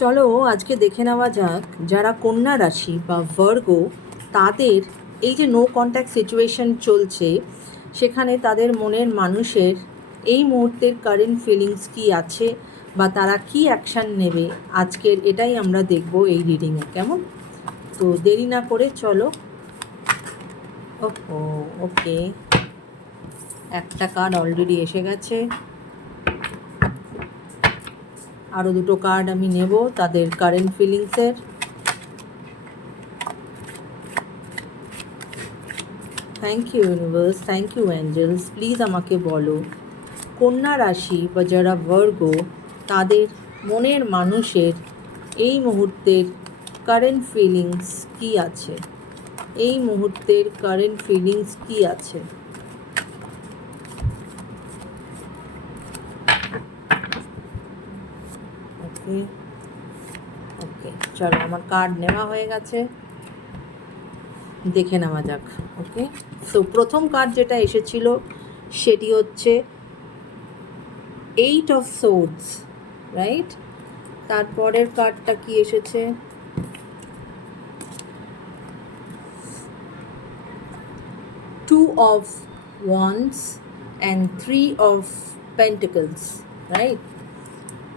চলো আজকে দেখে নেওয়া যাক যারা কন্যা রাশি বা ভার্গ, তাদের এই যে নো কন্ট্যাক্ট সিচুয়েশন চলছে, সেখানে তাদের মনের মানুষের এই মুহূর্তের কারেন্ট ফিলিংস কি আছে বা তারা কি অ্যাকশান নেবে, আজকের এটাই আমরা দেখব এই রিডিংয়ে কেমন? তো দেরি না করে চলো। ওকে একটা কার্ড অলরেডি এসে গেছে। আরও দুটো কার্ড আমি নেব, তাদের current ফিলিংসের thank you universe thank you angels please আমাকে বলো, কন্যা রাশি বা যারা বর্গ, তাদের মনের মানুষের এই মুহূর্তের কারেন্ট ফিলিংস কি আছে? এই মুহূর্তের কারেন্ট ফিলিংস কি আছে? ওকে ওকে চলো, আমার কার্ড নেওয়া হয়ে গেছে। দেখে নেওয়া যাক ওকে সো প্রথম কার্ড যেটা এসেছিল, সেটি হচ্ছে এইট অফ সোর্স রাইট তারপরের কার্ডটা কি এসেছে? Two of wands and three of pentacles right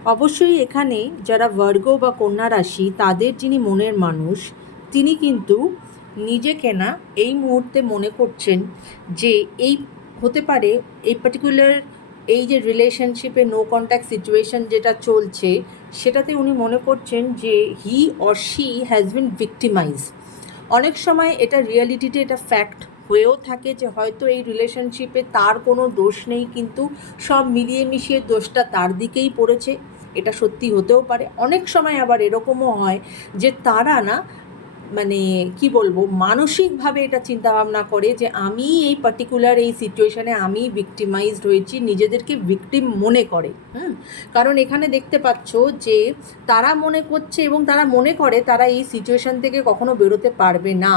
অবশ্যই এখানে যারা বর্গ বা কন্যা রাশি, তাদের যিনি মনের মানুষ, তিনি কিন্তু নিজেকে না এই মুহূর্তে মনে করছেন যে এই হতে পারে এই পার্টিকুলার এই যে রিলেশনশিপে নো কন্ট্যাক্ট সিচুয়েশন যেটা চলছে, সেটাতে উনি মনে করছেন যে he or she has been victimize অনেক সময় এটা রিয়ালিটিতে এটা ফ্যাক্ট হয়েও থাকে যে হয়তো এই রিলেশনশিপে তার কোনো দোষ নেই, কিন্তু সব মিলিয়ে মিশিয়ে দোষটা তার দিকেই পড়েছে। এটা সত্যি হতেও পারে। অনেক সময় আবার এরকমও হয় যে তারা না মানে কি বলব, মানসিকভাবে এটা চিন্তা ভাবনা করে যে আমি এই পার্টিকুলার এই সিচুয়েশানে আমি ভিক্টিমাইজড হয়েছি, নিজেদেরকে ভিকটিম মনে করে। হুম? কারণ এখানে দেখতে পাচ্ছ যে তারা মনে করছে এবং তারা মনে করে তারা এই সিচুয়েশন থেকে কখনো বেরোতে পারবে না।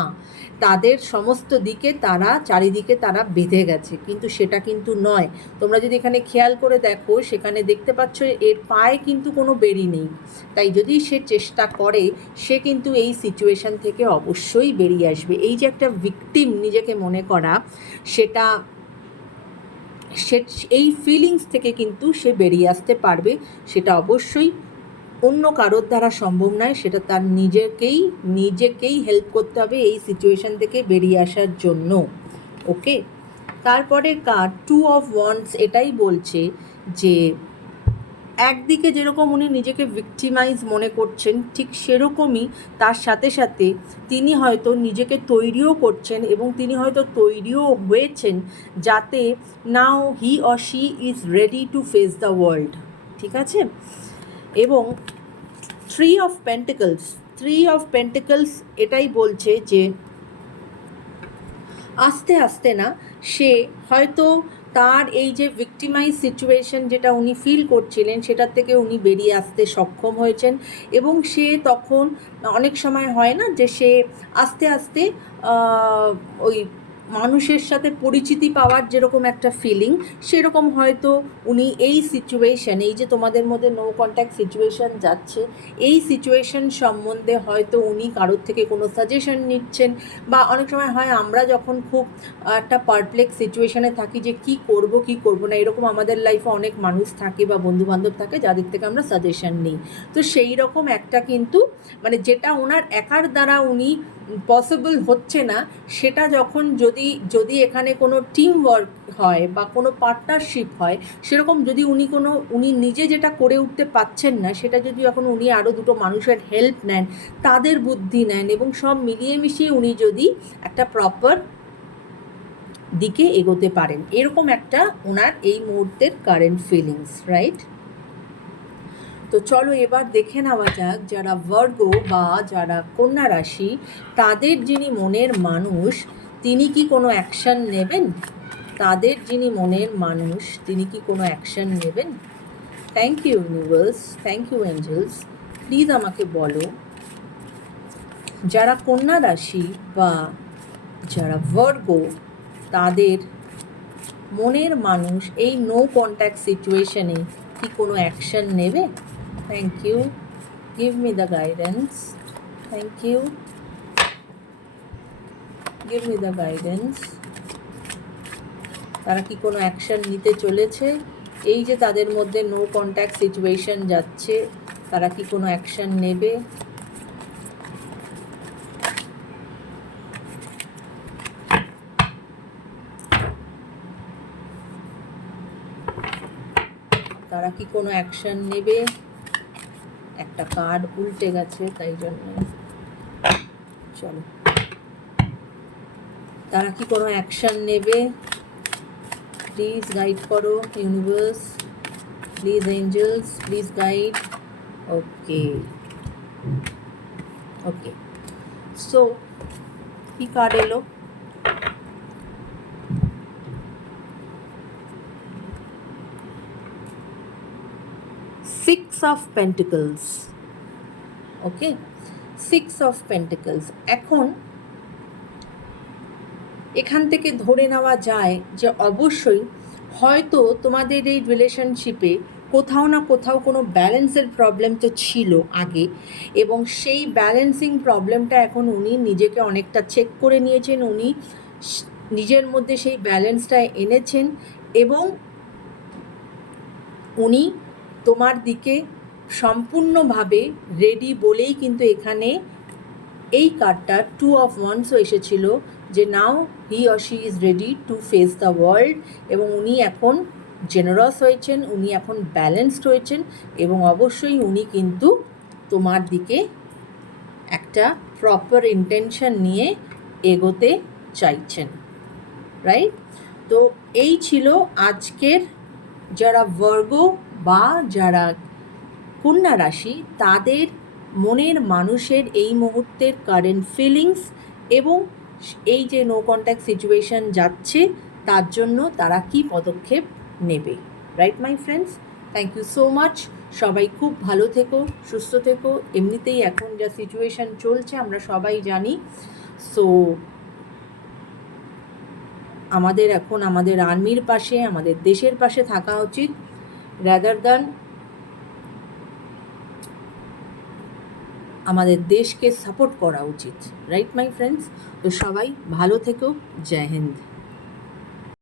তাদের সমস্ত দিকে তারা, চারিদিকে তারা বেঁধে গেছে। কিন্তু সেটা কিন্তু নয়। তোমরা যদি এখানে খেয়াল করে দেখো, সেখানে দেখতে পাচ্ছ এর পায়ে কিন্তু কোনো বেরি নেই। তাই যদি সে চেষ্টা করে, সে কিন্তু এই সিচুয়েশন থেকে অবশ্যই বেরিয়ে আসবে। এই যে একটা ভিকটিম নিজেকে মনে করা, সেটা সে, এই ফিলিংস থেকে কিন্তু সে বেরিয়ে আসতে পারবে। সেটা অবশ্যই অন্য কারোর দ্বারা সম্ভব নয়, সেটা তার নিজেকেই নিজেকেই হেল্প করতে হবে এই সিচুয়েশন থেকে বেরিয়ে আসার জন্য ওকে তারপরে কার টু অফ ওয়ান্স এটাই বলছে যে, একদিকে যেরকম উনি নিজেকে ভিক্টিমাইজ মনে করছেন, ঠিক সেরকমই তার সাথে সাথে তিনি হয়তো নিজেকে তৈরিও করছেন এবং তিনি হয়তো তৈরিও হয়েছেন যাতে now he or she is ready to face the world ঠিক আছে? এবং three of pentacles three of pentacles এটাই বলছে যে আস্তে আস্তে না, সে হয়তো তার এই যে ভিক্টিমাইজ সিচুয়েশন যেটা উনি ফিল করছিলেন, সেটার থেকে উনি বেরিয়ে আসতে সক্ষম হয়েছেন এবং সে তখন অনেক সময় হয় না যে সে আস্তে আস্তে ওই মানুষের সাথে পরিচিতি পাওয়ার যেরকম একটা ফিলিং সেরকম হয়তো উনি এই সিচুয়েশন এই যে তোমাদের মধ্যে নো কন্ট্যাক্ট সিচুয়েশন যাচ্ছে, এই সিচুয়েশান সম্বন্ধে হয়তো উনি কারোর থেকে কোনো সাজেশন নিচ্ছেন বা অনেক সময় হয় আমরা যখন খুব একটা পারপ্লেক্স সিচুয়েশানে থাকি যে কি করব কি করব না, এরকম আমাদের লাইফে অনেক মানুষ থাকে বা বন্ধুবান্ধব থাকে যাদের থেকে আমরা সাজেশন নিই। তো সেই রকম একটা কিন্তু মানে যেটা ওনার একার দ্বারা উনি পসিবল হচ্ছে না, সেটা যখন যদি যদি এখানে কোনো টিম ওয়ার্ক হয় বা কোনো পার্টনারশিপ হয়, সেরকম যদি উনি কোনো, উনি নিজে যেটা করে উঠতে পাচ্ছেন না, সেটা যদি এখন উনি আরও দুটো মানুষের হেল্প নেন, তাদের বুদ্ধি নেন এবং সব মিলিয়ে মিশিয়ে উনি যদি একটা প্রপার দিকে এগোতে পারেন, এরকম একটা ওনার এই মুহূর্তের কারেন্ট ফিলিংস রাইট তো চলো এবার দেখে নেওয়া যাক যারা বর্গ বা যারা কন্যা রাশি, তাদের যিনি মনের মানুষ, তিনি কি কোনো অ্যাকশন নেবেন? তাদের যিনি মনের মানুষ, তিনি কি কোনো অ্যাকশন নেবেন? Thank you universe thank you angels please আমাকে বলো, যারা কন্যা রাশি বা যারা বর্গ তাদের মনের মানুষ এই নো কন্ট্যাক্ট সিচুয়েশনে কি কোনো অ্যাকশন নেবে? Thank you give me the guidance. Thank you. Give me the guidance. তারা কি কোনো অ্যাকশন নিতে চলেছে? এই যে তাদের মধ্যে নো কন্ট্যাক্ট সিচুয়েশন যাচ্ছে, তারা কি কোনো অ্যাকশন নেবে? তারা কি কোনো অ্যাকশন নেবে? একটা কার্ড উল্টে গেছে, তাই জন্য। চলো। তারা কি কোনো অ্যাকশন নেবে? প্লিজ গাইড করো universe please angels please guide okay okay so কি কার্ড এলো? Six of pentacles okay six of pentacles এখন এখান থেকে ধরে নেওয়া যায় যে অবশ্যই হয়তো তোমাদের এই রিলেশনশিপে কোথাও না কোথাও কোনো ব্যালেন্সের প্রবলেম তো ছিল আগে এবং সেই ব্যালেন্সিং প্রবলেমটা এখন উনি নিজেকে অনেকটা চেক করে নিয়েছেন। উনি নিজের মধ্যে সেই ব্যালেন্সটা এনেছেন এবং উনি তোমার দিকে সম্পূর্ণভাবে রেডি বলেই কিন্তু এখানে এই কার্ডটা টু অফ ওয়ান্সও এসেছিল যে now he or she is ready to face the world এবং উনি এখন জেনারস হয়েছেন, উনি এখন ব্যালেন্সড হয়েছেন এবং অবশ্যই উনি কিন্তু তোমার দিকে একটা প্রপার ইন্টেনশন নিয়ে এগোতে চাইছেন রাইট তো এই ছিল আজকের যারা বর্গ বা যারা কন্যা রাশি, তাদের মনের মানুষের এই মুহূর্তের কারেন্ট ফিলিংস এবং এই যে নো কন্ট্যাক্ট সিচুয়েশন যাচ্ছে, তার জন্য তারা কি পদক্ষেপ নেবে? Right my friends thank you so much সবাই খুব ভালো থেকো, সুস্থ থেকো। এমনিতেই এখন যা সিচুয়েশন চলছে, আমরা সবাই জানি। সো আমাদের এখন আমাদের আর্মির পাশে, আমাদের দেশের পাশে থাকা উচিত। রাদার দ্যান আমাদের দেশকে সাপোর্ট করা উচিত রাইট মাই ফ্রেন্ডস তো সবাই ভালো থেকো, জয় হিন্দ।